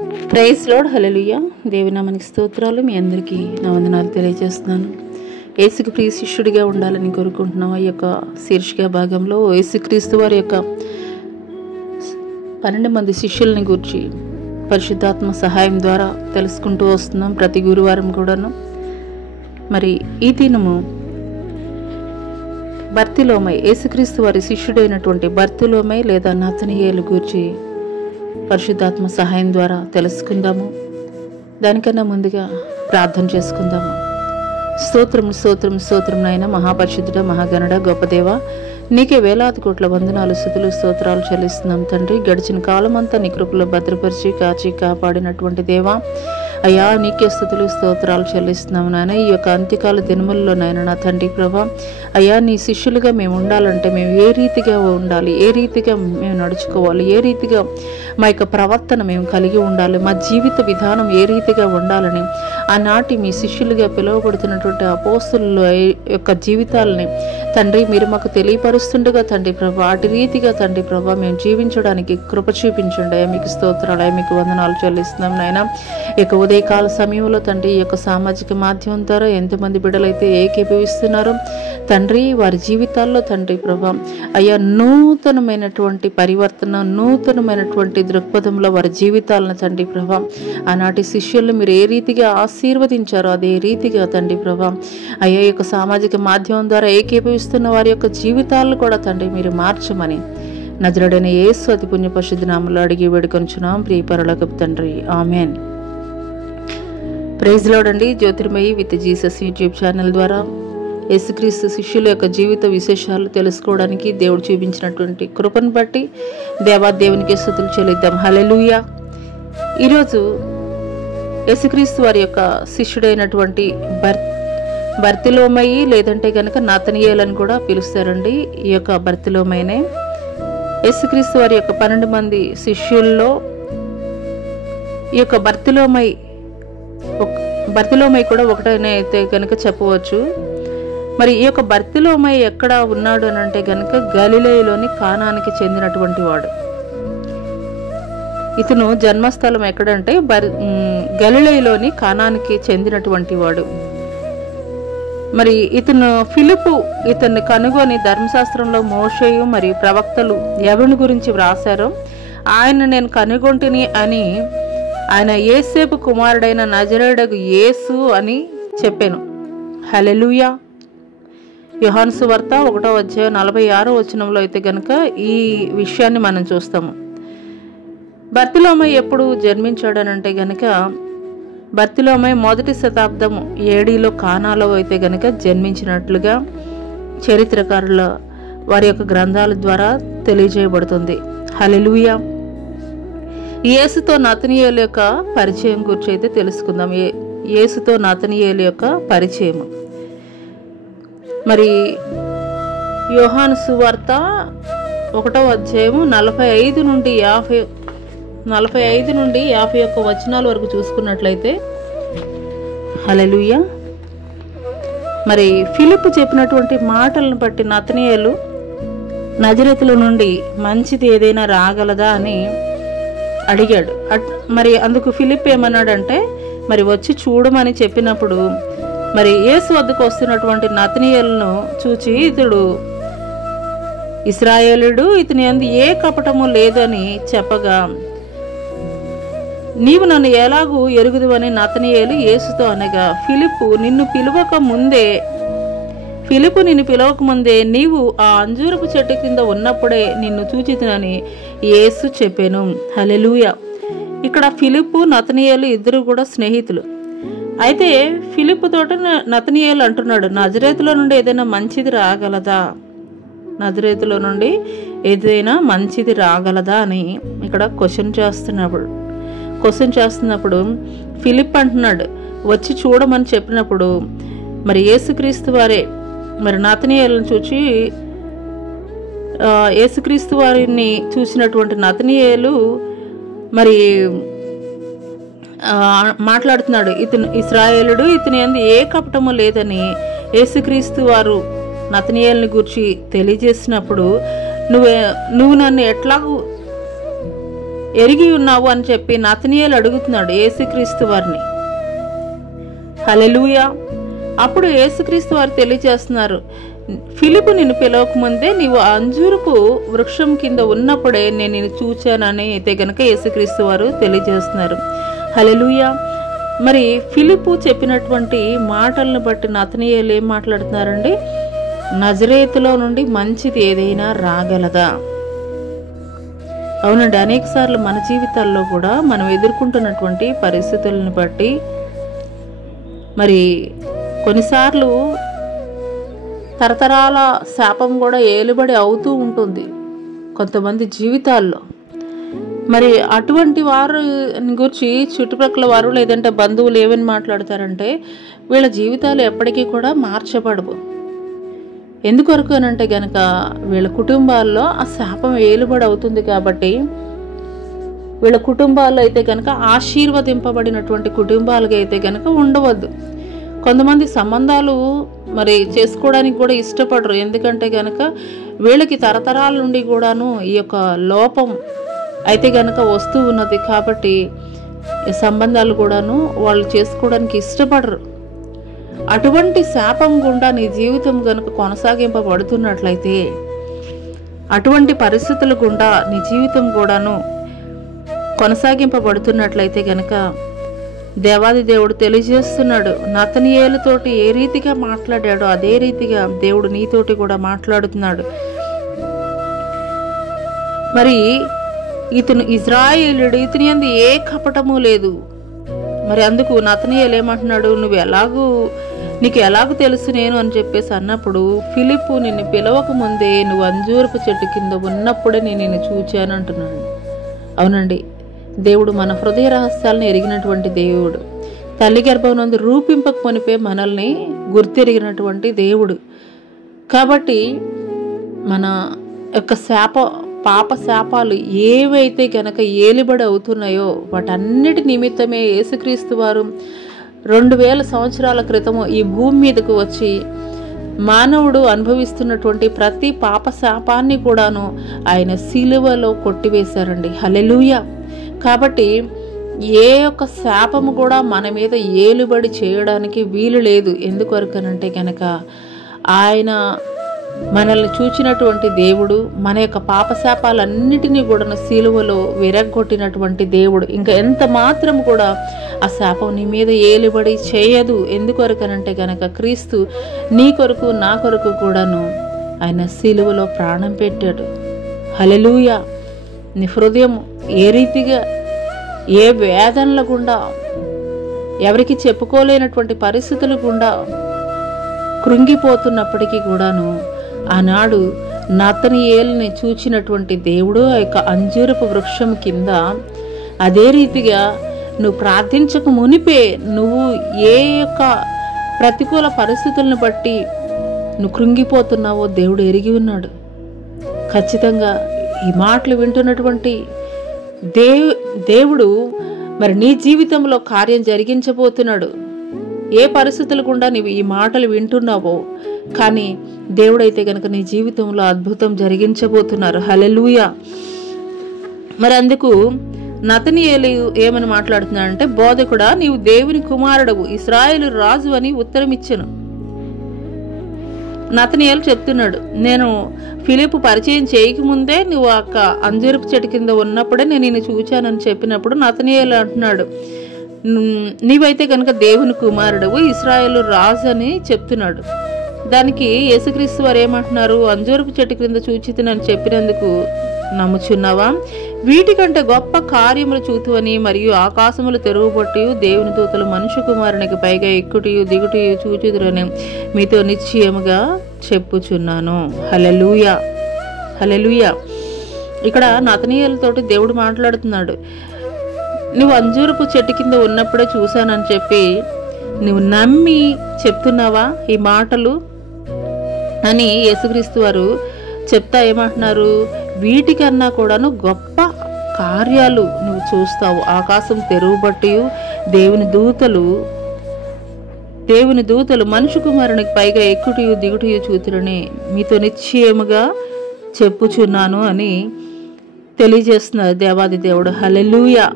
Praise lord, హల్లెలూయా. దేవుని నామానికి స్తోత్రాలు. మీ అందరికీ నా వందనాలు తెలియజేస్తున్నాను. యేసుకు ప్రియ శిష్యుడిగా ఉండాలని కోరుకుంటున్నాం. ఈ యొక్క శీర్షిక భాగంలో యేసుక్రీస్తు వారి యొక్క 12 మంది శిష్యుల్ని గురించి పరిశుద్ధాత్మ సహాయం ద్వారా తెలుసుకుంటూ వస్తున్నాం ప్రతి గురువారం కూడాను. మరి ఈ దినము బర్తిలోమై, యేసుక్రీస్తు వారి శిష్యుడైనటువంటి బర్తిలోమై లేదా నతనయేలు గురించి పరిశుద్ధాత్మ సహాయం ద్వారా తెలుసుకుందాము. దానికన్నా ముందుగా ప్రార్థన చేసుకుందాము. స్తోత్రం నాయన, మహాపరిశుద్ధుడ, మహాగణుడ, గొప్ప దేవ, నీకే వేలాది కోట్ల వందనాలు, స్తుతులు, స్తోత్రాలు చెల్లిస్తున్నాం తండ్రి. గడిచిన కాలం అంతా నీ కృపలో భద్రపరిచి కాచి కాపాడినటువంటి దేవా, అయ్యా నీకే స్తుతులు, స్తోత్రాలు చెల్లిస్తున్నాము నాయన. ఈ యొక్క అంత్యకాల దినములలో నాయన నా తండ్రి ప్రభా, అయ్యా నీ శిష్యులుగా మేము ఉండాలంటే మేము ఏ రీతిగా ఉండాలి, ఏ రీతిగా మేము నడుచుకోవాలి, ఏ రీతిగా మా యొక్క ప్రవర్తన మేము కలిగి ఉండాలి, మా జీవిత విధానం ఏ రీతిగా ఉండాలని ఆనాటి మీ శిష్యులుగా పిలువబడుతున్నటువంటి అపోస్తలుల యొక్క జీవితాలని తండ్రి మీరు మాకు తెలియపరుస్తుండగా తండ్రి ప్రభా, అటు రీతిగా తండ్రి ప్రభా మేము జీవించడానికి కృప చూపించండి. అయ్యా మీకు స్తోత్రాలు, అయ్యా మీకు వందనాలు చెల్లిస్తున్నాం నాయన. ఇక ఉదయకాల సమయంలో తండ్రి ఈ యొక్క సామాజిక మాధ్యమం ద్వారా ఎంతమంది బిడ్డలైతే ఏకీభవిస్తున్నారో తండ్రి, వారి జీవితాల్లో తండ్రి ప్రభా అయ్యా నూతనమైనటువంటి పరివర్తన, నూతనమైనటువంటి దృక్పథంలో వారి జీవితాలను తండ్రి ప్రభా ఆనాటి శిష్యులను మీరు ఏ రీతిగా ఆశీర్వదించారో అదే రీతిగా తండ్రి ప్రభా అయ్యా యొక్క సామాజిక మాధ్యమం ద్వారా ఏకీభవిస్తున్న వారి యొక్క జీవితాలను కూడా తండ్రి మీరు మార్చమని నజరుడైన యేసు అతి పుణ్య పరిశుద్ధ నామములో అడిగి వేడుకొంచున్నాం ప్రియ పరలోకపు తండ్రి, ఆమెన్. ప్రైజ్ లార్డ్ అండి. Jyothirmayi with Jesus YouTube channel ద్వారా యేసుక్రీస్తు శిష్యుల యొక్క జీవిత విశేషాలు తెలుసుకోవడానికి దేవుడు చూపించినటువంటి కృపను బట్టి దేవునికి స్తుతులు చెల్లిద్దాం. హల్లెలూయా. ఈరోజు యేసుక్రీస్తు వారి యొక్క శిష్యుడైనటువంటి బర్తిలోమయి లేదంటే కనుక నతనయేలు అని కూడా పిలుస్తారండి. ఈ యొక్క బర్తిలోమైనే యేసుక్రీస్తు వారి యొక్క 12 మంది శిష్యుల్లో ఈ యొక్క బర్తిలోమై కూడా ఒకటనే అయితే కనుక చెప్పవచ్చు. మరి ఈ యొక్క బర్తిలోమై ఎక్కడ ఉన్నాడు అని అంటే కనుక గలిలయలోని కానానికి చెందినటువంటి వాడు. ఇతను జన్మస్థలం ఎక్కడంటే గలిలయలోని కానానికి చెందినటువంటి వాడు. మరి ఫిలిప్పు ఇతన్ని కనుగొని ధర్మశాస్త్రంలో మోషేయు మరియు ప్రవక్తలు ఎవరిని గురించి వ్రాసారో ఆయన నేను కనుగొంటిని అని ఆయన యేసేపు కుమారుడైన నజరేయుడగు యేసు అని చెప్పాను. హల్లెలూయా. యోహాను సువార్త 1:46 అయితే గనుక ఈ విషయాన్ని మనం చూస్తాము. బర్తిలోమై ఎప్పుడు జన్మించాడనంటే గనుక బర్తిలోమై 1వ శతాబ్దం ఏడీలో కానాలో అయితే గనుక జన్మించినట్లుగా చరిత్రకారుల వారి యొక్క గ్రంథాల ద్వారా తెలియజేయబడుతుంది. హల్లెలూయా. యేసుతో నతనయేలు యొక్క పరిచయం గురించి అయితే తెలుసుకుందాం. యేసుతో నతనయేలు యొక్క పరిచయం మరి యోహాను సువార్త 1:45 నుండి 51 వచనాల వరకు చూసుకున్నట్లయితే హల్లెలూయా. మరి ఫిలిప్పు చెప్పినటువంటి మాటలను బట్టి నతనయేలు నజరేతుల నుండి మంచిది ఏదైనా రాగలదా అని అడిగాడు. మరి అందుకు ఫిలిప్ ఏమన్నాడంటే మరి వచ్చి చూడమని చెప్పినప్పుడు మరి యేసు వద్దకు వస్తున్నటువంటి నతనయేలును చూచి ఇతడు ఇశ్రాయేలుడు, ఇతని యందు ఏ కపటము లేదని చెప్పగా నీవు నన్ను ఎలాగూ ఎరుగుదువని నతనయేలు యేసుతో అనగా ఫిలిప్పు నిన్ను పిలవక ముందే నీవు ఆ అంజూరపు చెట్టు కింద ఉన్నప్పుడే నిన్ను చూచితినని యేసు చెప్పాను. హల్లెలూయా. ఇక్కడ ఫిలిప్పు నతనయేలు ఇద్దరు కూడా స్నేహితులు. అయితే ఫిలిప్పు తోట నతనయేలు అంటున్నాడు, నజరేతులో నుండి ఏదైనా మంచిది రాగలదా అని ఇక్కడ క్వశ్చన్ చేస్తున్నప్పుడు ఫిలిప్ అంటున్నాడు వచ్చి చూడమని చెప్పినప్పుడు మరి యేసుక్రీస్తు వారే మరి నతనయేలును చూచి యేసుక్రీస్తు వారిని చూసినటువంటి నతనయేలు మరి మాట్లాడుతున్నాడు, ఇతను ఇశ్రాయేలుడు, ఇతని యందు ఏ కపటము లేదని యేసుక్రీస్తు వారు నతనయేలుని గురించి తెలియజేసినప్పుడు నువ్వు నన్ను ఎట్లాగూ ఎరిగి ఉన్నావు అని చెప్పి నతనీయేలు అడుగుతున్నాడు యేసుక్రీస్తు వారిని. హల్లెలూయా. అప్పుడు యేసుక్రీస్తు వారు తెలియజేస్తున్నారు, ఫిలిపు నిన్ను పిలవకముందే నీవు అంజూరపు వృక్షం కింద ఉన్నప్పుడే నేను నిన్ను చూచానని అయితే గనక యేసుక్రీస్తు వారు తెలియజేస్తున్నారు. హల్లెలూయా. మరి ఫిలిపు చెప్పినటువంటి మాటలను బట్టి నతనీయేలు ఏం మాట్లాడుతున్నారండి? నజరేతులో నుండి మంచిది ఏదైనా రాగలదా? అవునండి, అనేక సార్లు మన జీవితాల్లో కూడా మనం ఎదుర్కొంటున్నటువంటి పరిస్థితులను బట్టి మరి కొన్నిసార్లు తరతరాల శాపం కూడా ఏలుబడి అవుతూ ఉంటుంది కొంతమంది జీవితాల్లో. మరి అటువంటి వారు గురించి చుట్టుపక్కల వారు లేదంటే బంధువులు ఏమని మాట్లాడతారంటే, వీళ్ళ జీవితాలు ఎప్పటికీ కూడా మార్చబడవు. ఎందుకొరకు అని అంటే గనక వీళ్ళ కుటుంబాల్లో ఆ శాపం ఏలుబడి అవుతుంది కాబట్టి, వీళ్ళ కుటుంబాల్లో అయితే కనుక ఆశీర్వదింపబడినటువంటి కుటుంబాలుగా అయితే కనుక ఉండవద్దు. కొంతమంది సంబంధాలు మరి చేసుకోవడానికి కూడా ఇష్టపడరు. ఎందుకంటే కనుక వీళ్ళకి తరతరాల నుండి కూడాను ఈ యొక్క లోపం అయితే కనుక వస్తూ ఉన్నది కాబట్టి ఈ సంబంధాలు కూడాను వాళ్ళు చేసుకోవడానికి ఇష్టపడరు. అటువంటి శాపం గుండా నీ జీవితం కనుక కొనసాగింపబడుతున్నట్లయితే, అటువంటి పరిస్థితుల గుండా నీ జీవితం కూడాను కొనసాగింపబడుతున్నట్లయితే కనుక దేవాది దేవుడు తెలియజేస్తున్నాడు, నతనీయేలుతోటి ఏ రీతిగా మాట్లాడాడో అదే రీతిగా దేవుడు నీతోటి కూడా మాట్లాడుతున్నాడు. మరి ఇతను ఇజ్రాయేలుడు, ఇతని యందు ఏ కపటము లేదు. మరి అందుకు నతనీయేలు ఏమంటున్నాడు? నీకు ఎలాగూ తెలుసు నేను అని చెప్పేసి అన్నప్పుడు, ఫిలిప్పు నిన్ను పిలవక ముందే నువ్వు అంజూరపు చెట్టు కింద ఉన్నప్పుడే నేను నిన్ను చూచాను అంటున్నాడు. అవునండి, దేవుడు మన హృదయ రహస్యాలను ఎరిగినటువంటి దేవుడు. తల్లి గర్భం నందు రూపింపక మునిపే మనల్ని గుర్తెరిగినటువంటి దేవుడు. కాబట్టి మన యొక్క పాప శాపాలు ఏవైతే గనక ఏలుబడి అవుతున్నాయో వాటన్నిటి నిమిత్తమే యేసుక్రీస్తు వారు 2000 సంవత్సరాల క్రితము ఈ భూమి మీదకు వచ్చి మానవుడు అనుభవిస్తున్నటువంటి ప్రతి పాప శాపాన్ని కూడాను ఆయన సిలువలో కొట్టివేశారండి. హల్లెలూయా. కాబట్టి ఏ ఒక్క శాపము కూడా మన మీద ఏలుబడి చేయడానికి వీలు లేదు. ఎందుకొరకనంటే కనుక ఆయన మనల్ని చూచినటువంటి దేవుడు, మన యొక్క పాపశాపాలన్నిటినీ కూడా సిలువలో విరగొట్టినటువంటి దేవుడు. ఇంకా ఎంత మాత్రం కూడా ఆ శాపం నీ మీద ఏలుబడి చేయదు. ఎందుకొరకనంటే కనుక క్రీస్తు నీ కొరకు నా కొరకు కూడాను ఆయన సిలువలో ప్రాణం పెట్టాడు. హల్లెలూయా. నీ హృదయం ఏ రీతిగా ఏ వేదనల గుండా, ఎవరికి చెప్పుకోలేనటువంటి పరిస్థితుల గుండా కృంగిపోతున్నప్పటికీ కూడాను ఆనాడు నతనీయేలుని చూచినటువంటి దేవుడు ఆ యొక్క అంజూరపు వృక్షం కింద అదే రీతిగా నువ్వు ప్రార్థించక మునిపే నువ్వు ఏ యొక్క ప్రతికూల పరిస్థితులను బట్టి నువ్వు కృంగిపోతున్నావో దేవుడు ఎరిగి ఉన్నాడు. ఖచ్చితంగా ఈ మాటలు వింటున్నటువంటి దేవుడు మరి నీ జీవితంలో కార్యం జరిగించబోతున్నాడు. ఏ పరిస్థితులు గుండా నీవు ఈ మాటలు వింటున్నావో కానీ దేవుడైతే కనుక నీ జీవితంలో అద్భుతం జరిగించబోతున్నారు. హల్లెలూయా. మరి అందుకు నతనీయేలు ఏమని మాట్లాడుతున్నాడంటే, బోధకుడా నీవు దేవుని కుమారుడవు, ఇశ్రాయేలు రాజు అని ఉత్తరం ఇచ్చెను. నతనీయేలు చెప్తున్నాడు, నేను ఫిలిప్పు పరిచయం చేయకముందే నువ్వు అక్క అంజూరపు చెట్టు కింద ఉన్నప్పుడే నేను నిన్ను చూచానని చెప్పినప్పుడు నతనీయేలు అంటున్నాడు, నీవైతే కనుక దేవుని కుమారుడవు, ఇశ్రాయేలు రాజు అని చెప్తున్నాడు. దానికి యేసుక్రీస్తు వారు ఏమంటున్నారు? అంజూరపు చెట్టు క్రింద చూచితినని చెప్పినందుకు నమ్ముచున్నావా? వీటికంటే గొప్ప కార్యములు చూతువని మరియు ఆకాశములు తెరువబట్టి దేవుని దూతలు మనుష్య కుమారునికి పైగా ఎక్కుటియు దిగుటియు చూచుదురని మీతో నిశ్చయముగా చెప్పుచున్నాను. హల్లెలూయా. హల్లెలూయా. ఇక్కడ నతనీయేలుతోటి దేవుడు మాట్లాడుతున్నాడు, నువ్వు అంజూరపు చెట్టు కింద ఉన్నప్పుడే చూశానని చెప్పి నువ్వు నమ్మి చెప్తున్నావా ఈ మాటలు అని యేసుక్రీస్తు వారు చెప్తా ఏమంటున్నారు? వీటికన్నా కూడాను గొప్ప కార్యాలు నువ్వు చూస్తావు. ఆకాశం తెరువబట్టి దేవుని దూతలు మనుషు కుమారునికి పైగా ఎక్కుటియు దిగుటియు చూతురని మీతో నిశ్చయముగా చెప్పుచున్నాను అని తెలియజేస్తున్నారు దేవాది దేవుడు. హల్లెలూయా.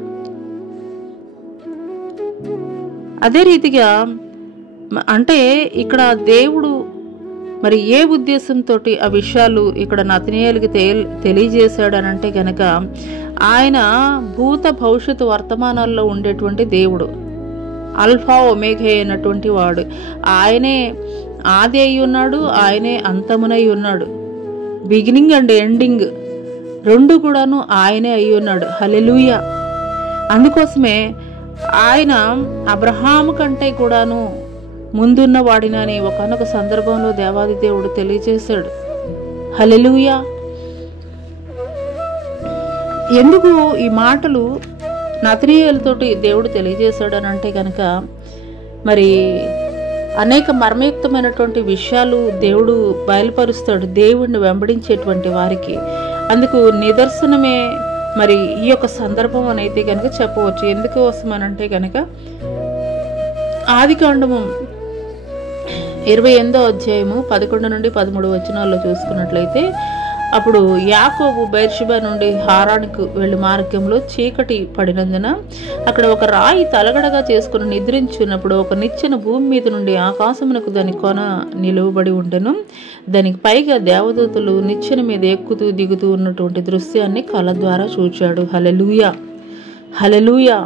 అదే రీతిగా అంటే ఇక్కడ దేవుడు మరి ఏ ఉద్దేశంతో ఆ విషయాలు ఇక్కడ నతనీయేలుకి తెలియజేశాడు అని అంటే గనక, ఆయన భూత భవిష్యత్తు వర్తమానాల్లో ఉండేటువంటి దేవుడు, అల్ఫా ఒమేగా అయినటువంటి వాడు. ఆయనే ఆది అయి ఉన్నాడు, ఆయనే అంతమునై ఉన్నాడు. బిగినింగ్ అండ్ ఎండింగ్ రెండు కూడాను ఆయనే అయి ఉన్నాడు. హల్లెలూయా. అందుకోసమే ఆయన అబ్రహాము కంటే కూడాను ముందున్న వాడినని ఒకానొక సందర్భంలో దేవాది దేవుడు తెలియజేశాడు. హల్లెలూయా. ఎందుకు ఈ మాటలు నతనీయేలుతోటి దేవుడు తెలియజేశాడు అని అంటే కనుక, మరి అనేక మర్మయుక్తమైనటువంటి విషయాలు దేవుడు బయలుపరుస్తాడు దేవుడిని వెంబడించేటువంటి వారికి. అందుకు నిదర్శనమే మరి ఈ యొక్క సందర్భం అని అయితే కనుక చెప్పవచ్చు. ఎందుకోసం అని అంటే కనుక, ఆదికాండము 28వ అధ్యాయము 11 నుండి 13 వచనాల్లో చూసుకున్నట్లయితే, అప్పుడు యాకోబు బెర్షెబా నుండి హారానుకు వెళ్లి మార్గంలో చీకటి పడినందున అక్కడ ఒక రాయి తలగడగా చేసుకుని నిద్రించున్నప్పుడు ఒక నిచ్చెన భూమి మీద నుండి ఆకాశమునకు దాని కొన నిలువబడి ఉండెను. దానికి పైగా దేవదూతలు నిచ్చెన మీద ఎక్కుతూ దిగుతూ ఉన్నటువంటి దృశ్యాన్ని కళ్ళ ద్వారా చూచాడు. హల్లెలూయా. హల్లెలూయా.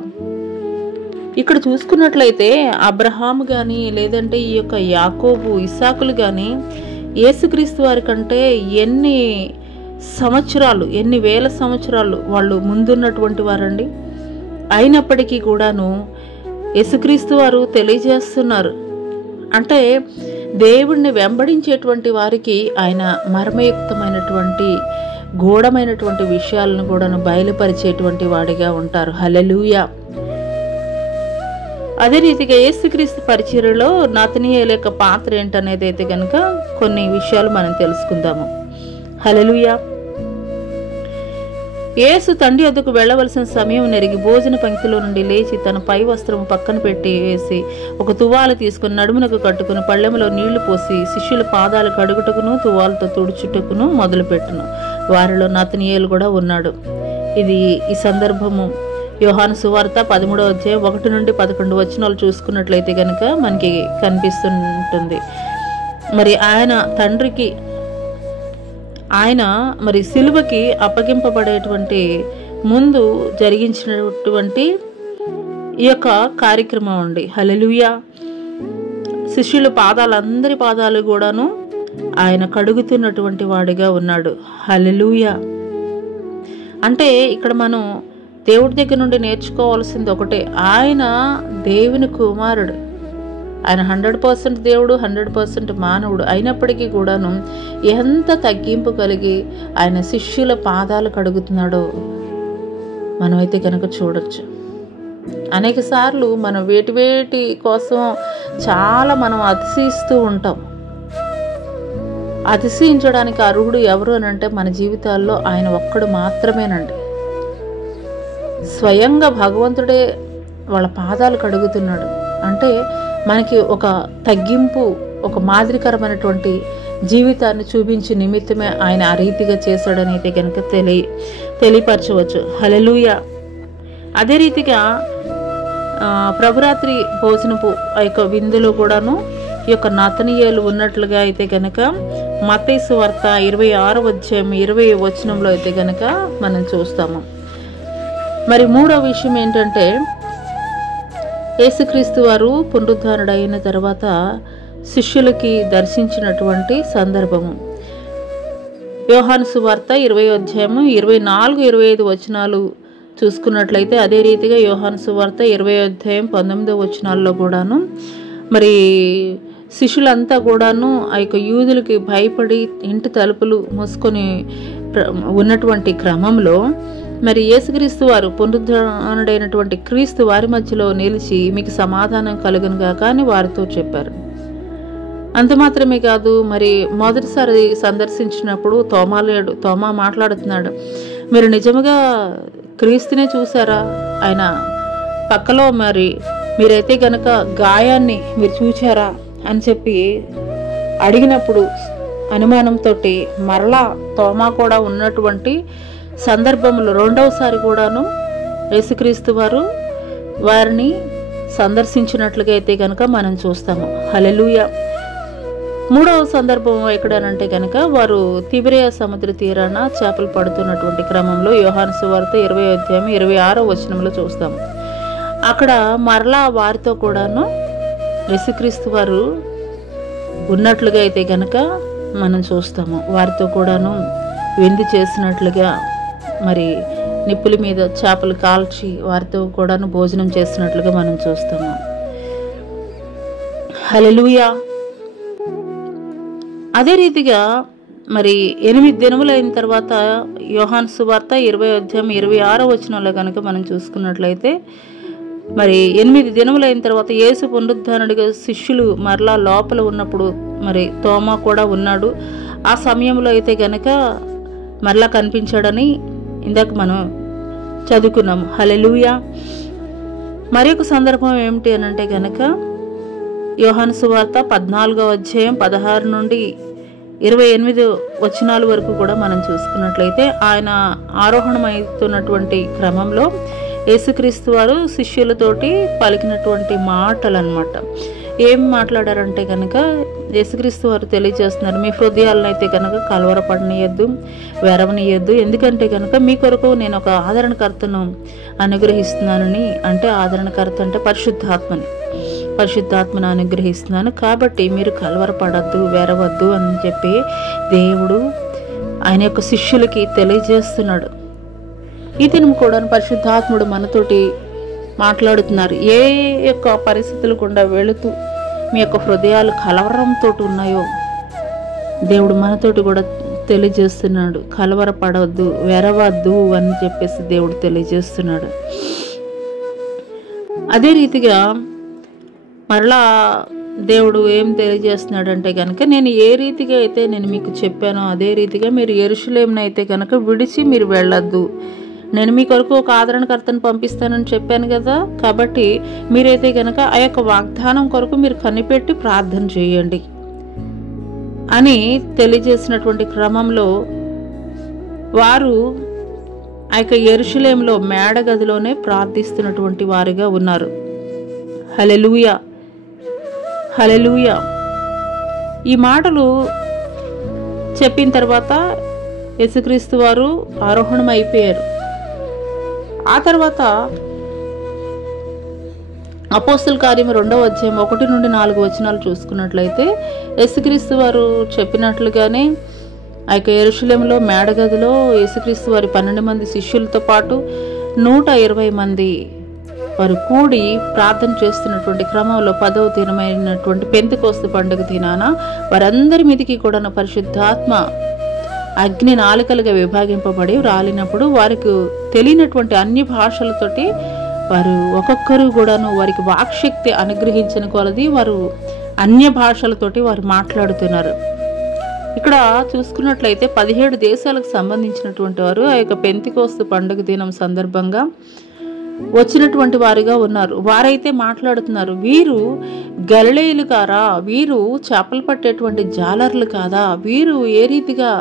ఇక్కడ చూసుకున్నట్లయితే అబ్రహాము కానీ, లేదంటే ఈ యొక్క యాకోబు, ఇస్సాకులు కానీ యేసుక్రీస్తు వారి కంటే ఎన్ని సంవత్సరాలు, ఎన్ని వేల సంవత్సరాలు వాళ్ళు ముందున్నటువంటి వారండి. అయినప్పటికీ కూడాను యేసుక్రీస్తు వారు తెలియజేస్తున్నారు అంటే, దేవుణ్ణి వెంబడించేటువంటి వారికి ఆయన మర్మయుక్తమైనటువంటి గూఢమైనటువంటి విషయాలను కూడాను బయలుపరిచేటువంటి వాడిగా ఉంటారు. హల్లెలూయా. అదే రీతిగా యేసుక్రీస్తు పరిచర్యలో నతనీయేలు యొక్క పాత్ర ఏంటనేది అయితే కనుక కొన్ని విషయాలు మనం తెలుసుకుందాము. హల్లెలూయా. యేసు తండ్రి వద్దకు వెళ్ళవలసిన సమయం నెరిగి భోజన పంక్తిలో నుండి లేచి తన పై వస్త్రము పక్కన పెట్టి వేసి ఒక తువాలు తీసుకుని నడుమునకు కట్టుకుని పళ్ళెములో నీళ్లు పోసి శిష్యుల పాదాలు కడుగుటకును తువాలతో తుడుచుటకును మొదలుపెట్టును. వారిలో నతనీయేలు కూడా ఉన్నాడు. ఇది ఈ సందర్భము యోహాను సువార్త 13వ అధ్యాయం 1 నుండి 11 వచనాలు చూసుకున్నట్లయితే కనుక మనకి కనిపిస్తుంటుంది. మరి ఆయన తండ్రికి, ఆయన మరి సిలువకి అప్పగింపబడేటువంటి ముందు జరిగించినటువంటి ఈ యొక్క కార్యక్రమం అండి. హల్లెలూయా. శిష్యుల పాదాలందరి పాదాలు కూడాను ఆయన కడుగుతున్నటువంటి వాడిగా ఉన్నాడు. హల్లెలూయా. అంటే ఇక్కడ మనం దేవుడి దగ్గర నుండి నేర్చుకోవాల్సింది ఒకటే, ఆయన దేవుని కుమారుడు. ఆయన 100% దేవుడు, 100% మానవుడు. అయినప్పటికీ కూడాను ఎంత తగ్గింపు కలిగి ఆయన శిష్యుల పాదాలు కడుగుతున్నాడో మనమైతే కనుక చూడొచ్చు. అనేక సార్లు మనం వేటి కోసం చాలా మనం అతిశయిస్తూ ఉంటాం. అతిశయించడానికి అర్హుడు ఎవరు అని అంటే మన జీవితాల్లో ఆయన ఒక్కడు మాత్రమేనండి. స్వయంగా భగవంతుడే వాళ్ళ పాదాలు కడుగుతున్నాడు అంటే మనకి ఒక తగ్గింపు, ఒక మాదిరికరమైనటువంటి జీవితాన్ని చూపించే నిమిత్తమే ఆయన ఆ రీతిగా చేశాడని అయితే కనుక తెలియపరచవచ్చు. హల్లెలూయా. అదే రీతిగా ప్రభురాత్రి భోజనపు ఆ యొక్క విందులో కూడాను ఈ యొక్క నతనీయేలు ఉన్నట్లుగా అయితే కనుక మత్తయి సువార్త 26వ అధ్యాయం 20వ వచనంలో అయితే కనుక మనం చూస్తాము. మరి మూడవ విషయం ఏంటంటే, యేసుక్రీస్తు వారు పునరుద్ధారుడైన తర్వాత శిష్యులకి దర్శించినటువంటి సందర్భము. యోహాను సువార్త 20వ అధ్యాయము 24, 25 వచనాలు చూసుకున్నట్లయితే, అదే రీతిగా యోహాను సువార్త 20వ అధ్యాయం 19వ వచనాల్లో కూడాను మరి శిష్యులంతా కూడాను ఆ యొక్క యూదులకి భయపడి ఇంటి తలుపులు మూసుకొని ఉన్నటువంటి క్రమంలో మరి యేసుక్రీస్తు వారు పునరుద్ధానుడైనటువంటి క్రీస్తు వారి మధ్యలో నిలిచి మీకు సమాధానం కలుగును గాక అని వారితో చెప్పారు. అంత మాత్రమే కాదు, మరి మొదటిసారి సందర్శించినప్పుడు తోమా మాట్లాడుతున్నాడు, మీరు నిజముగా క్రీస్తునే చూసారా? ఆయన పక్కలో మరి మీరైతే గనక గాయాన్ని మీరు చూచారా అని చెప్పి అడిగినప్పుడు అనుమానంతో మరలా తోమా కూడా ఉన్నటువంటి సందర్భంలో రెండవసారి కూడాను యేసుక్రీస్తు వారు వారిని సందర్శించినట్లుగా అయితే కనుక మనం చూస్తాము. హల్లెలూయా. మూడవ సందర్భం ఎక్కడనంటే కనుక వారు తిబెరియా సముద్ర తీరాన చేపలు పడుతున్నటువంటి క్రమంలో యోహాను సువార్త 20:26 చూస్తాము. అక్కడ మరలా వారితో కూడాను యేసుక్రీస్తు వారు ఉన్నట్లుగా అయితే కనుక మనం చూస్తాము. వారితో కూడాను విందు చేసినట్లుగా, మరి నిప్పుల మీద చేపలు కాల్చి వారితో కూడాను భోజనం చేసినట్లుగా మనం చూస్తాము. హల్లెలూయా. అదే రీతిగా మరి 8 దినములైన తర్వాత యోహాను సువార్త 20:26 కనుక మనం చూసుకున్నట్లయితే, మరి 8 దినములైన తర్వాత యేసు పునరుద్ధానుడిగా శిష్యులు మరలా లోపల ఉన్నప్పుడు మరి తోమా కూడా ఉన్నాడు. ఆ సమయంలో అయితే గనక మరలా కనిపించాడని ఇందాక మనం చదువుకున్నాము. హల్లెలూయా. మరి ఒక సందర్భం ఏమిటి అని అంటే గనక యోహాను సువార్త 14:16 నుండి 28 వరకు కూడా మనం చూసుకున్నట్లయితే ఆయన ఆరోహణమవుతున్నటువంటి క్రమంలో యేసుక్రీస్తు వారు శిష్యులతోటి పలికినటువంటి మాటలు అన్నమాట. ఏం మాట్లాడారంటే కనుక యేసుక్రీస్తు వారు తెలియజేస్తున్నారు, మీ హృదయాలను అయితే కనుక కలవరపడనీయద్దు, వెరవనీయద్దు. ఎందుకంటే కనుక మీ కొరకు నేను ఒక ఆదరణకర్తను అనుగ్రహిస్తున్నానని, అంటే ఆదరణకర్త అంటే పరిశుద్ధాత్మను అనుగ్రహిస్తున్నాను, కాబట్టి మీరు కలవరపడద్దు, వెరవద్దు అని చెప్పి దేవుడు ఆయన యొక్క శిష్యులకి తెలియజేస్తున్నాడు. ఈ దినం కూడా పరిశుద్ధాత్ముడు మనతోటి మాట్లాడుతున్నారు. ఏ యొక్క పరిస్థితులు గుండా వెళుతూ మీ యొక్క హృదయాలు కలవరంతో ఉన్నాయో దేవుడు మనతోటి కూడా తెలియజేస్తున్నాడు. కలవరపడవద్దు, వెరవద్దు అని చెప్పేసి దేవుడు తెలియజేస్తున్నాడు. అదే రీతిగా మరలా దేవుడు ఏం తెలియజేస్తున్నాడు అంటే కనుక, నేను ఏ రీతిగా అయితే నేను మీకు చెప్పానో అదే రీతిగా మీరు యెరూషలేమును అయితే కనుక విడిచి మీరు వెళ్ళొద్దు. నేను మీ కొరకు ఒక ఆదరణకర్తను పంపిస్తానని చెప్పాను కదా, కాబట్టి మీరైతే కనుక ఆ యొక్క వాగ్దానం కొరకు మీరు కనిపెట్టి ప్రార్థన చేయండి అని తెలియజేసినటువంటి క్రమంలో వారు ఆ యొక్క యెరూషలేములో మేడగదిలోనే ప్రార్థిస్తున్నటువంటి వారిగా ఉన్నారు. హల్లెలూయా. హల్లెలూయా. ఈ మాటలు చెప్పిన తర్వాత యేసుక్రీస్తు వారు ఆరోహణం అయిపోయారు. ఆ తర్వాత అపోస్తలుల కార్యం 2:1-4 చూసుకున్నట్లయితే యేసుక్రీస్తు వారు చెప్పినట్లుగానే ఆ యొక్క యెరూషలేములో మేడగదిలో యేసుక్రీస్తు వారి 12 మంది శిష్యులతో పాటు 120 మంది వారు కూడి ప్రార్థన చేస్తున్నటువంటి క్రమంలో 10వ దినమైనటువంటి పెంతెకోస్తు పండుగ దినాన వారందరి మీదకి కూడా పరిశుద్ధాత్మ అగ్ని నాలుకలుగా విభాగింపబడి రాలినప్పుడు వారికి తెలియనటువంటి అన్ని భాషలతోటి వారు ఒక్కొక్కరు కూడాను వారికి వాక్శక్తి అనుగ్రహించిన కొలది వారు అన్య భాషలతోటి వారు మాట్లాడుతున్నారు. ఇక్కడ చూసుకున్నట్లయితే 17 దేశాలకు సంబంధించినటువంటి వారు ఆ యొక్క పెంతెకోస్తు పండుగ దినం సందర్భంగా వచ్చినటువంటి వారిగా ఉన్నారు. వారైతే మాట్లాడుతున్నారు, వీరు గలిలయులు కారా, వీరు చేపలు పట్టేటువంటి జాలర్లు కాదా, వీరు ఏ రీతిగా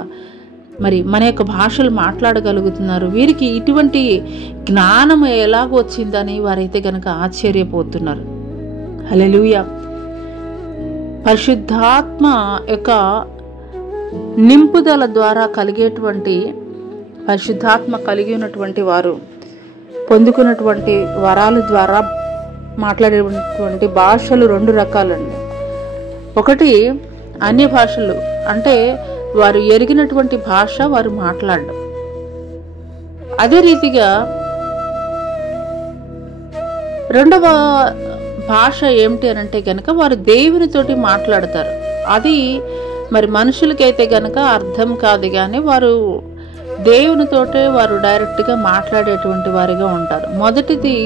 మరి మన యొక్క భాషలు మాట్లాడగలుగుతున్నారు, వీరికి ఇటువంటి జ్ఞానం ఎలాగొచ్చిందని వారైతే కనుక ఆశ్చర్యపోతున్నారు. హల్లెలూయా. పరిశుద్ధాత్మ యొక్క నింపుదల ద్వారా కలిగేటువంటి, పరిశుద్ధాత్మ కలిగి ఉన్నటువంటి వారు పొందుకున్నటువంటి వరాల ద్వారా మాట్లాడేటువంటి భాషలు 2 రకాలండి. ఒకటి అన్య భాషలు, అంటే వారు ఎరిగినటువంటి భాష వారు మాట్లాడడం. అదే రీతిగా రెండవ భాష ఏమిటి అని అంటే కనుక వారు దేవునితోటి మాట్లాడతారు. అది మరి మనుషులకైతే కనుక అర్థం కాదు, కానీ వారు దేవునితోటే వారు డైరెక్ట్గా మాట్లాడేటువంటి వారిగా ఉంటారు. మొదటిది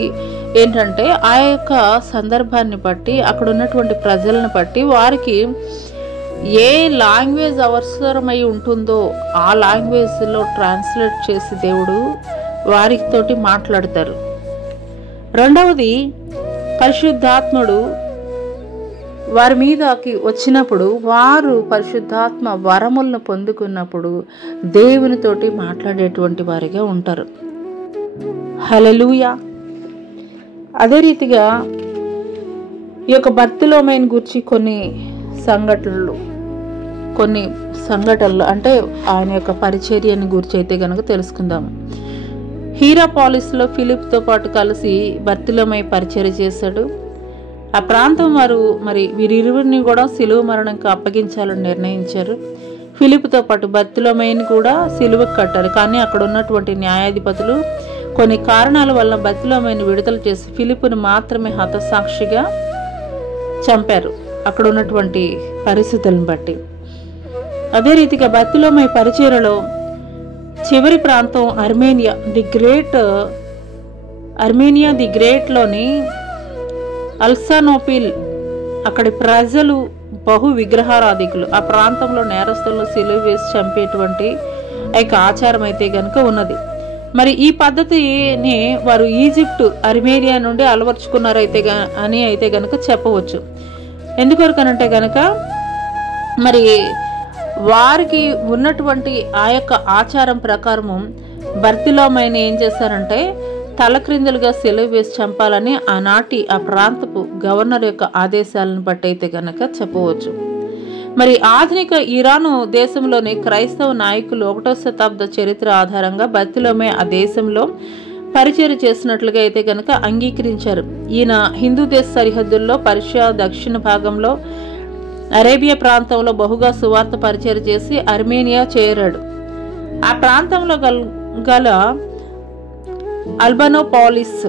ఏంటంటే ఆ యొక్క సందర్భాన్ని బట్టి, అక్కడ ఉన్నటువంటి ప్రజలను బట్టి వారికి ఏ లాంగ్వేజ్ అవసరమై ఉంటుందో ఆ లాంగ్వేజ్లో ట్రాన్స్లేట్ చేసి దేవుడు వారితోటి మాట్లాడతారు. రెండవది పరిశుద్ధాత్ముడు వారి మీదకి వచ్చినప్పుడు వారు పరిశుద్ధాత్మ వరములను పొందుకున్నప్పుడు దేవునితోటి మాట్లాడేటువంటి వారిగా ఉంటారు. హల్లెలూయా. అదే రీతిగా ఈ యొక్క బర్తిలోమేయుని గురించి కొన్ని సంఘటనలు అంటే ఆయన యొక్క పరిచర్యని గురించి అయితే కనుక తెలుసుకుందాము. హీరాపాలిస్లో ఫిలిప్తో పాటు కలిసి బర్తిలోమేయు పరిచర్య చేశాడు. ఆ ప్రాంతం వారు వీరిరువురిని కూడా సిలువ మరణంకి అప్పగించాలని నిర్ణయించారు. ఫిలిప్తో పాటు బర్తిలోమేయుని కూడా సిలువకు కట్టారు. కానీ అక్కడ ఉన్నటువంటి న్యాయాధిపతులు కొన్ని కారణాల వల్ల బర్తిలోమేయుని విడుదల చేసి ఫిలిప్పును మాత్రమే హతసాక్షిగా చంపారు, అక్కడ ఉన్నటువంటి పరిస్థితులను బట్టి. అదే రీతిగా బర్తిలోమేయు పరిచర్యలో చివరి ప్రాంతం అర్మేనియా ది గ్రేట్లోని అల్సానోపిల్. అక్కడి ప్రజలు బహు విగ్రహారాధికులు. ఆ ప్రాంతంలో నేరస్తులను సిలువ వేసి చంపేటువంటి ఆచారం అయితే గనుక ఉన్నది. మరి ఈ పద్ధతిని వారు ఈజిప్ట్ అర్మేనియా నుండి అలవర్చుకున్నారు అయితే గనుక చెప్పవచ్చు. ఎందుకొరకనంటే గనక మరి వారికి ఉన్నటువంటి ఆ యొక్క ఆచారం ప్రకారము బర్తిలోమేయుని ఏం చేశారంటే తలక్రిందులుగా సిలువ వేసి చంపాలని ఆనాటి ఆ ప్రాంతపు గవర్నర్ యొక్క ఆదేశాలను బట్టి అయితే గనక చెప్పవచ్చు. మరి ఆధునిక ఇరాను దేశంలోని క్రైస్తవ నాయకులు 1వ శతాబ్ద చరిత్ర ఆధారంగా బర్తిలోమేయు ఆ దేశంలో పరిచర్య చేసినట్లుగా అయితే గనక అంగీకరించారు. ఈయన హిందూ దేశ సరిహద్దుల్లో పర్షియా దక్షిణ భాగంలో అరేబియా ప్రాంతంలో బహుగా సువార్త పరిచర్య చేసి అర్మేనియా చేరాడు. ఆ ప్రాంతంలో గల అల్బనోపాలిస్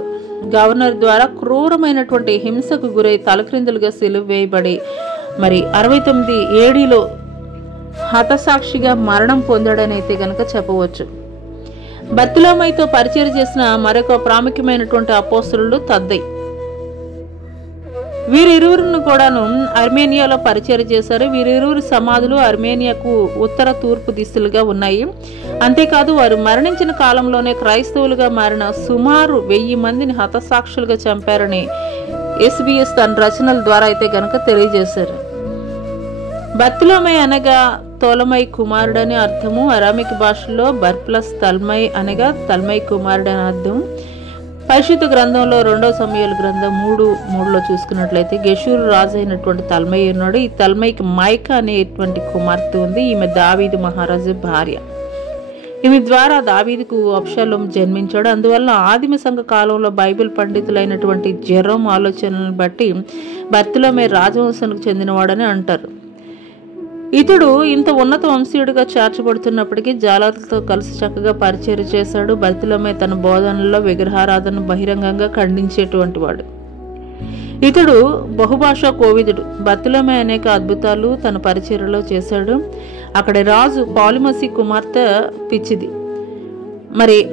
గవర్నర్ ద్వారా క్రూరమైనటువంటి హింసకు గురై తలక్రిందులుగా సిలువ వేయబడి 69 ఏడీలో హతసాక్షిగా మరణం పొందాడని అయితే గనక చెప్పవచ్చు. బర్తిలోమేయుతో పరిచర్య చేసిన మరొక ప్రాముఖ్యమైనటువంటి అపోస్తలుడు తద్దయి. వీరిరువురిని కూడాను అర్మేనియాలో పరిచర్య చేశారు. వీరిరువురి సమాధులు అర్మేనియాకు ఉత్తర తూర్పు దిశలుగా ఉన్నాయి. అంతేకాదు వారు మరణించిన కాలంలోనే క్రైస్తవులుగా మారిన సుమారు 1000 మందిని హతసాక్షులుగా చంపారని ఎస్బిఎస్ తన రచనల ద్వారా అయితే గనక తెలియజేశారు. బర్తిలోమేయు అనగా తోలమై కుమారుడని అర్థము. అరామిక్ భాషలో బర్ప్లస్ తల్మై అనగా తల్మై కుమారుడని అర్థం. పరిశుద్ధ గ్రంథంలో 2వ సమూయేలు గ్రంథం 3:3లో చూసుకున్నట్లయితే గెషూరు రాజు అయినటువంటి తల్మై ఉన్నాడు. ఈ తల్మైకి మైకా అనేటువంటి కుమార్తె ఉంది. ఈమె దావీదు మహారాజు భార్య. ఈమె ద్వారా దావీదుకు అబ్షాలోము జన్మించాడు. అందువల్ల ఆదిమ సంఘ కాలంలో బైబిల్ పండితులైనటువంటి జెరోమ్ ఆలోచనలను బట్టి బర్తిలోమేయు రాజవంశానికి చెందినవాడని అంటారు. ఇతడు ఇంత ఉన్నత వంశీయుడిగా చేర్చబడుతున్నప్పటికీ జాలర్లతో కలిసి చక్కగా పరిచర్య చేశాడు. బర్తిలోమేయు తన బోధనల్లో విగ్రహారాధనను బహిరంగంగా ఖండించేటువంటి వాడు. ఇతడు బహుభాషా కోవిదుడు. బర్తిలోమేయు అనేక అద్భుతాలు తన పరిచర్యలో చేశాడు. అక్కడి రాజు పాలిమసి కుమార్తె పిచ్చిది.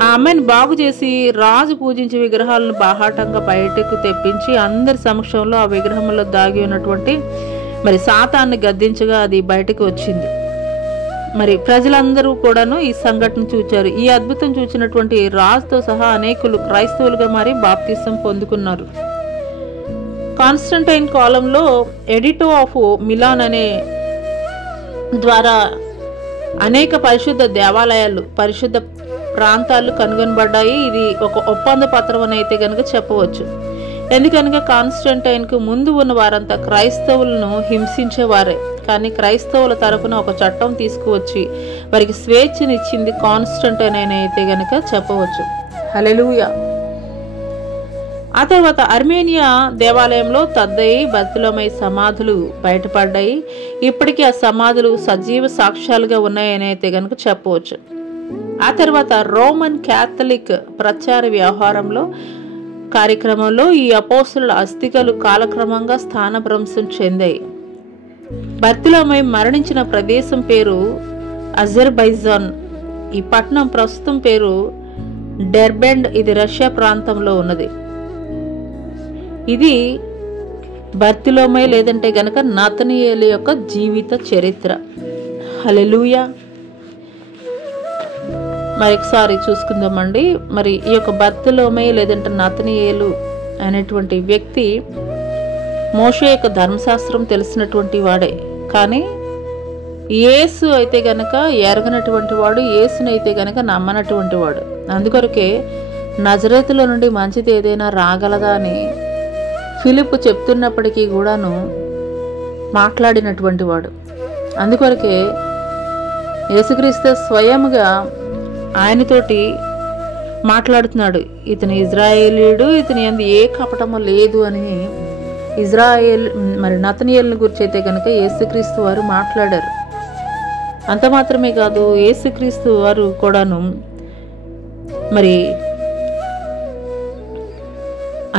ఆ అమ్మాయిని బాగు చేసి రాజు పూజించే విగ్రహాలను బాహాటంగా బయటకు తెప్పించి అందరి సమక్షంలో ఆ విగ్రహంలో దాగి ఉన్నటువంటి సాతాన్ని గద్దించగా అది బయటకు వచ్చింది. ప్రజలందరూ కూడాను ఈ సంఘటన చూచారు. ఈ అద్భుతం చూసినటువంటి రాజుతో సహా అనేకులు క్రైస్తవులుగా మారి బాప్తిసం పొందుకున్నారు. కాన్స్టంటైన్ కాలంలో ఎడిటో ఆఫ్ మిలాన్ అనే ద్వారా అనేక పరిశుద్ధ దేవాలయాలు, పరిశుద్ధ ప్రాంతాలు కనుగొనబడ్డాయి. ఇది ఒక ఒప్పంద పత్రం అని అయితే కనుక చెప్పవచ్చు. ఎందుకనగా కాన్స్టంటైన్కు ముందు ఉన్న వారంతా క్రైస్తవులను హింసించేవారే. కానీ క్రైస్తవుల తరపున ఒక చట్టం తీసుకువచ్చి వారికి స్వేచ్ఛనిచ్చింది కాన్స్టంటైన్ అని అయితే గనక చెప్పవచ్చు. హల్లెలూయా. ఆ తర్వాత అర్మేనియా దేవాలయంలో తద్దయి బర్తిలోమేయు సమాధులు బయటపడ్డాయి. ఇప్పటికీ ఆ సమాధులు సజీవ సాక్ష్యాలుగా ఉన్నాయని అయితే గనక చెప్పవచ్చు. ఆ తర్వాత రోమన్ క్యాథలిక్ ప్రచార వ్యవహారంలో కార్యక్రమంలో ఈ అపోస్తలుల అస్థికలు కాలక్రమంగా స్థానభ్రంశం చెందాయి. బర్తిలోమేయు మరణించిన ప్రదేశం పేరు అజర్బైజాన్. ఈ పట్టణం ప్రస్తుతం పేరు డెర్బెండ్. ఇది రష్యా ప్రాంతంలో ఉన్నది. ఇది బర్తిలోమేయు లేదంటే గనక నతనీయేలు యొక్క జీవిత చరిత్ర. హల్లెలూయా. ఒకసారి చూసుకుందామండి. ఈ యొక్క బర్తిలోమేయు లేదంటే నతనీయేలు అనేటువంటి వ్యక్తి మోషే యొక్క ధర్మశాస్త్రం తెలిసినటువంటి వాడే, కానీ యేసు అయితే గనక ఎరగనటువంటి వాడు, యేసునైతే గనక నమ్మనటువంటి వాడు. అందుకొరకే నజరేతులో నుండి మంచిది ఏదైనా రాగలదా అని ఫిలిప్పు చెప్తున్నప్పటికీ కూడాను మాట్లాడినటువంటి వాడు. అందుకొరకే యేసుక్రీస్తు స్వయముగా ఆయనతోటి మాట్లాడుతున్నాడు. ఇతని ఇజ్రాయేలీయుడు, ఇతని యందు ఏ కపటము లేదు అని నతనయేలుని గురించి అయితే కనుక యేసుక్రీస్తు వారు మాట్లాడారు. అంత మాత్రమే కాదు, యేసుక్రీస్తు వారు కూడాను మరి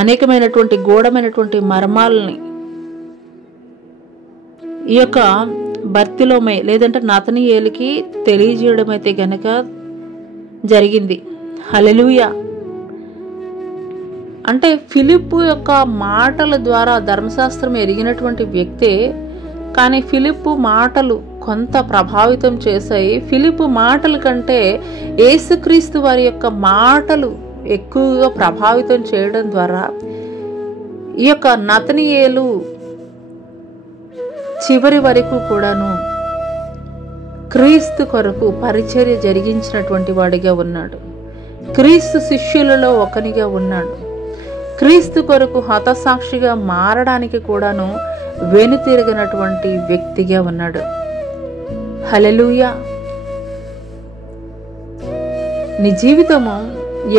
అనేకమైనటువంటి గూఢమైనటువంటి మర్మాలని ఈ యొక్క బర్తిలోమై లేదంటే నతనయేలుకి తెలియజేయడం అయితే గనక జరిగింది. హల్లెలూయా. అంటే ఫిలిప్పు యొక్క మాటల ద్వారా ధర్మశాస్త్రం ఎరిగినటువంటి వ్యక్తే, కానీ ఫిలిప్పు మాటలు కొంత ప్రభావితం చేశాయి. ఫిలిప్పు మాటల కంటే యేసుక్రీస్తు వారి యొక్క మాటలు ఎక్కువగా ప్రభావితం చేయడం ద్వారా ఈ యొక్క నతనయేలు చివరి వరకు కూడాను క్రీస్తు కొరకు పరిచర్య జరిగించినటువంటి వాడిగా ఉన్నాడు. క్రీస్తు శిష్యులలో ఒకనిగా ఉన్నాడు. క్రీస్తు కొరకు హతసాక్షిగా మారడానికి కూడాను వెనుతిరిగినటువంటి వ్యక్తిగా ఉన్నాడు. హల్లెలూయా. నీ జీవితము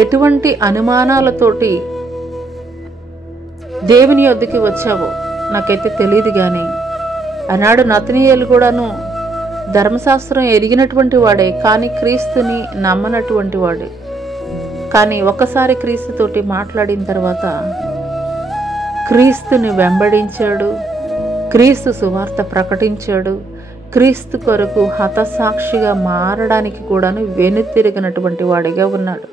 ఎటువంటి అనుమానాలతోటి దేవుని యొద్దకి వచ్చావో నాకైతే తెలియదు, కానీ ఆనాడు నతనయేలు కూడాను ధర్మశాస్త్రం ఎరిగినటువంటి వాడే, కానీ క్రీస్తుని నమ్మనటువంటి వాడే. కానీ ఒక్కసారి క్రీస్తుతోటి మాట్లాడిన తర్వాత క్రీస్తుని వెంబడించాడు, క్రీస్తు సువార్త ప్రకటించాడు, క్రీస్తు కొరకు హతసాక్షిగా మారడానికి కూడాను వెనుతిరిగినటువంటి వాడిగా ఉన్నాడు.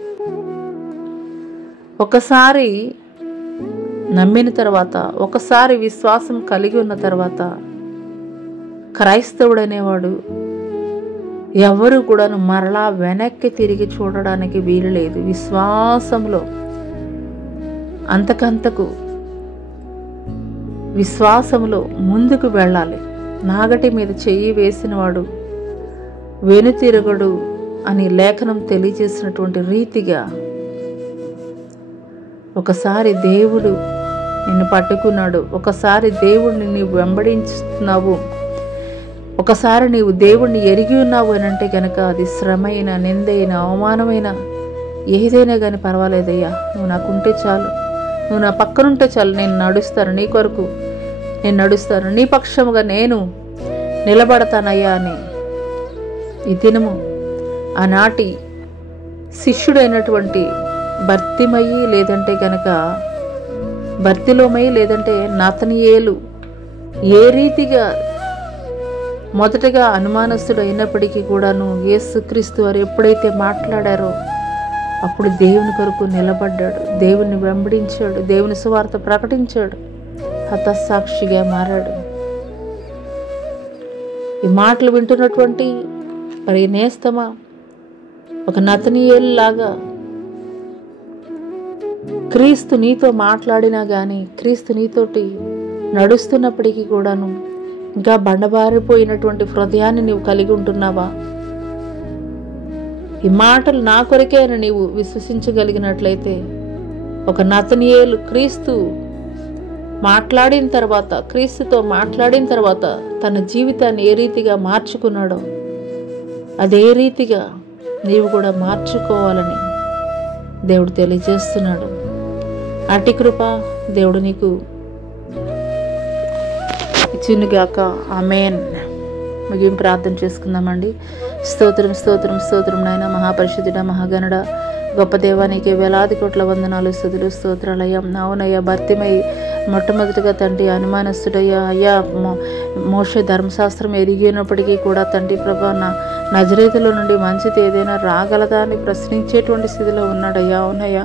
ఒకసారి నమ్మిన తర్వాత, ఒకసారి విశ్వాసం కలిగి ఉన్న తర్వాత క్రైస్తవుడు అనేవాడు ఎవరు కూడాను మరలా వెనక్కి తిరిగి చూడడానికి వీలు లేదు. విశ్వాసంలో అంతకంతకు విశ్వాసంలో ముందుకు వెళ్ళాలి. నాగటి మీద చెయ్యి వేసినవాడు వెనుతిరగడు అని లేఖనం తెలియజేసినటువంటి రీతిగా ఒకసారి దేవుడు నిన్ను పట్టుకున్నాడు, ఒకసారి దేవుడిని నీవు వెంబడించుతున్నావు, ఒకసారి నీవు దేవుణ్ణి ఎరిగి ఉన్నావు అని అంటే కనుక అది శ్రమైన, నిందైన, అవమానమైన ఏదైనా కానీ పర్వాలేదయ్యా, నువ్వు నాకుంటే చాలు, నువ్వు నా పక్కనుంటే చాలు, నేను నడుస్తాను, నీ కొరకు నేను నడుస్తాను, నీ పక్షముగా నేను నిలబడతానయ్యా అని ఈ దినము ఆనాటి శిష్యుడైనటువంటి బర్తిమయి లేదంటే గనక బర్తిలోమయి లేదంటే నతనయేలు ఏ రీతిగా మొదటగా అనుమానస్తుడు అయినప్పటికీ కూడాను యేసుక్రీస్తు వారు ఎప్పుడైతే మాట్లాడారో అప్పుడు దేవుని కొరకు నిలబడ్డాడు, దేవుని వెంబడించాడు, దేవుని సువార్త ప్రకటించాడు, హతసాక్షిగా మారాడు. ఈ మాటలు వింటున్నటువంటి మరి నేస్తమా, ఒక నతనయేలు లాగా క్రీస్తు నీతో మాట్లాడినా కానీ, క్రీస్తు నీతోటి నడుస్తున్నప్పటికీ కూడాను ఇంకా బండబారిపోయినటువంటి హృదయాన్ని నీవు కలిగి ఉంటున్నావా? ఈ మాటలు నా కొరకే అని నీవు విశ్వసించగలిగినట్లయితే, ఒక నతనయేలు క్రీస్తు మాట్లాడిన తర్వాత, క్రీస్తుతో మాట్లాడిన తర్వాత తన జీవితాన్ని ఏ రీతిగా మార్చుకున్నాడో అదే రీతిగా నీవు కూడా మార్చుకోవాలని దేవుడు తెలియజేస్తున్నాడు. అట్టి కృప దేవుడు నీకు ఇచ్చునుగాక. ఆమేన్. ముగింపు ప్రార్థన చేసుకుందామండి. స్తోత్రం స్తోత్రం స్తోత్రం నాయన, మహాపరిశుద్ధుడ, మహాగణుడ, గొప్ప దేవానికి వేలాది కోట్ల వందనాలు, స్తుతులు, స్తోత్రాలయ్యా. అవునయ్యా, భర్తిమై మొట్టమొదటిగా తండ్రి అనుమానస్తుడయ్యా, అయ్యా మోషే ధర్మశాస్త్రం ఎరిగినప్పటికీ కూడా తండ్రి ప్రభా నజరేతులో నుండి మంచిది ఏదైనా రాగలదా అని ప్రశ్నించేటువంటి స్థితిలో ఉన్నాడయ్యా. అవునయ్యా,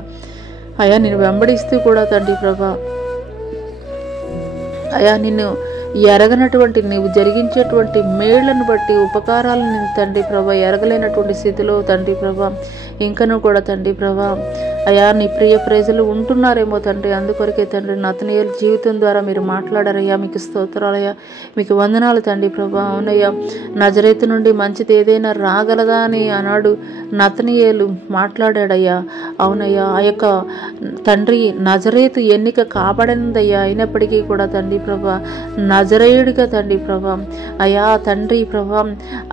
అయ్యా నిన్ను వెంబడిస్తూ కూడా తండ్రి ప్రభా అయ్యా నిన్ను ఎరగనటువంటి నీవు జరిగించేటువంటి మేళ్లను బట్టి ఉపకారాలను తండ్రి ప్రభా ఎరగలేనటువంటి స్థితిలో తండ్రి ప్రభా ఇంకనూ కూడా తండ్రి ప్రభా అయా నీ ప్రియ ప్రజలు ఉంటున్నారేమో తండ్రి. అందుకొరకే తండ్రి నతనీయుల జీవితం ద్వారా మీరు మాట్లాడారయ్యా. మీకు స్తోత్రాలయ్యా, మీకు వందనాలు తండ్రి ప్రభా. అవునయ్యా, నజరేతు నుండి మంచిది ఏదైనా రాగలదా అని ఆనాడు నతనీయులు మాట్లాడాడయ్యా. అవునయ్యా, ఆ యొక్క తండ్రి నజరేతు ఎన్నిక కాబడిందయ్యా. అయినప్పటికీ కూడా తండ్రి ప్రభా నజరేయుడిగా తండ్రి ప్రభా అయా తండ్రి ప్రభా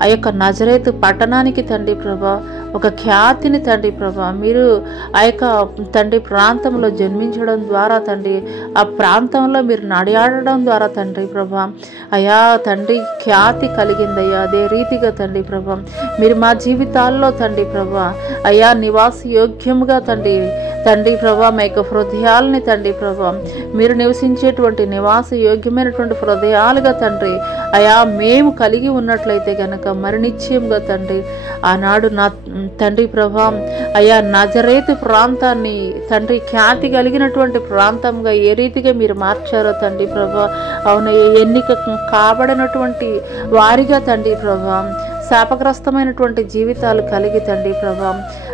ఆ యొక్క నజరేతు పట్టణానికి తండ్రి ప్రభా ఒక ఖ్యాతిని తండ్రి ప్రభా మీరు ఆ యొక్క తండ్రి ప్రాంతంలో జన్మించడం ద్వారా తండ్రి ఆ ప్రాంతంలో మీరు నడియాడడం ద్వారా తండ్రి ప్రభా అయా తండ్రి ఖ్యాతి కలిగిందయ్యా. అదే రీతిగా తండ్రి ప్రభా మీరు మా జీవితాల్లో తండ్రి ప్రభా అయా నివాస యోగ్యముగా తండ్రి ప్రభా మా యొక్క హృదయాలని తండ్రి ప్రభా మీరు నివసించేటువంటి నివాస యోగ్యమైనటువంటి హృదయాలుగా తండ్రి అయా మేము కలిగి ఉన్నట్లయితే గనక మరి నిశ్చయంగా తండ్రి ఆనాడు నా తండ్రి ప్రభా అయా నజరేతు ప్రాంతాన్ని తండ్రి ఖ్యాతి కలిగినటువంటి ప్రాంతంగా ఏ రీతిగా మీరు మార్చారో తండ్రి ప్రభా అవునయ్య ఎన్నిక కాబడినటువంటి వారిగా తండ్రి ప్రభా శాపగ్రస్తమైనటువంటి జీవితాలు కలిగి తండ్రి ప్రభా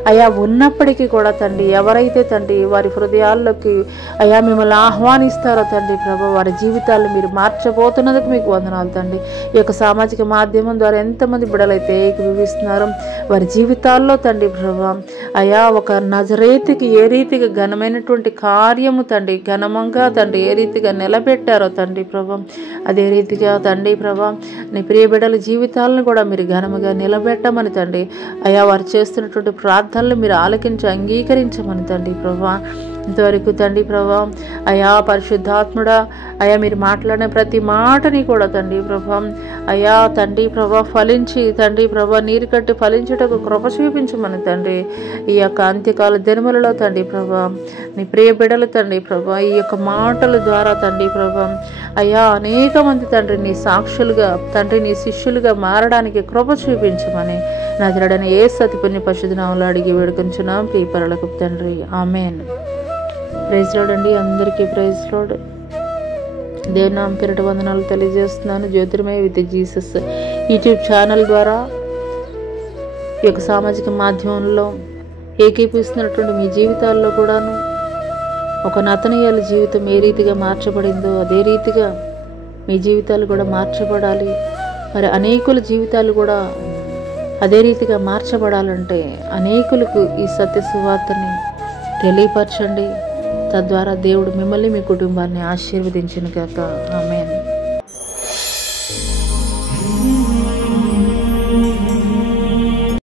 అయా ఉన్నప్పటికీ కూడా తండ్రి ఎవరైతే తండ్రి వారి హృదయాల్లోకి అయా మిమ్మల్ని ఆహ్వానిస్తారో తండ్రి ప్రభా వారి జీవితాలు మీరు మార్చబోతున్నందుకు మీకు వందనాలు తండ్రి. ఈ యొక్క సామాజిక మాధ్యమం ద్వారా ఎంతమంది బిడ్డలైతే ఏకీభవిస్తున్నారో వారి జీవితాల్లో తండ్రి ప్రభా అయా ఒక నజరేతుకి ఏ రీతిగా ఘనమైనటువంటి కార్యము తండ్రి ఘనమంగా తండ్రి ఏ రీతిగా నిలబెట్టారో తండ్రి ప్రభా అదే రీతిగా తండ్రి ప్రభా నీ ప్రియ బిడ్డల జీవితాలను కూడా మీరు ఘనముగా నిలబెట్టమని తండ్రి అయా వారు చేస్తున్నటువంటి ప్రార్థనలు మీరు ఆలకించి అంగీకరించమని తండ్రి ప్రభా. ఇంతవరకు తండ్రి ప్రభా అయా పరిశుద్ధాత్ముడా అయా మీరు మాట్లాడిన ప్రతి మాటని కూడా తండ్రి ప్రభా అయా తండ్రి ప్రభా ఫలించి తండ్రి ప్రభా నీరు కట్టి ఫలించుటకు కృప చూపించమని తండ్రి ఈ యొక్క అంత్యకాల దినములలో తండ్రి ప్రభా నీ ప్రియ బిడ్డలు తండ్రి ప్రభా ఈ యొక్క మాటల ద్వారా తండ్రి ప్రభా అయా అనేక మంది తండ్రి నీ సాక్షులుగా తండ్రి నీ శిష్యులుగా మారడానికి కృప చూపించమని నజరేయుడైన యేసు అతి పుణ్య పరిశుద్ధ నామములో అడిగి వేడుకొంచున్నాం పరలోకపు తండ్రి. ఆమేన్. ప్రైజ్ లార్డ్ అండి, అందరికీ ప్రైజ్ లార్డ్. దేవుని నామం పేరిట వందనాలు తెలియజేస్తున్నాను. జ్యోతిర్మయ విత్ జీసస్ యూట్యూబ్ ఛానల్ ద్వారా ఈ యొక్క సామాజిక మాధ్యమంలో ఏకీపిస్తున్నటువంటి మీ జీవితాల్లో కూడాను ఒక నతనీయుల జీవితం ఏ రీతిగా మార్చబడిందో అదే రీతిగా మీ జీవితాలు కూడా మార్చబడాలి. మరి అనేకుల జీవితాలు కూడా అదే రీతిగా మార్చబడాలంటే అనేకులకు ఈ సత్య సువార్తని తెలియపరచండి. తద్వారా దేవుడు మిమ్మల్ని మీ కుటుంబాన్ని ఆశీర్వదించును గాక. ఆమేన్.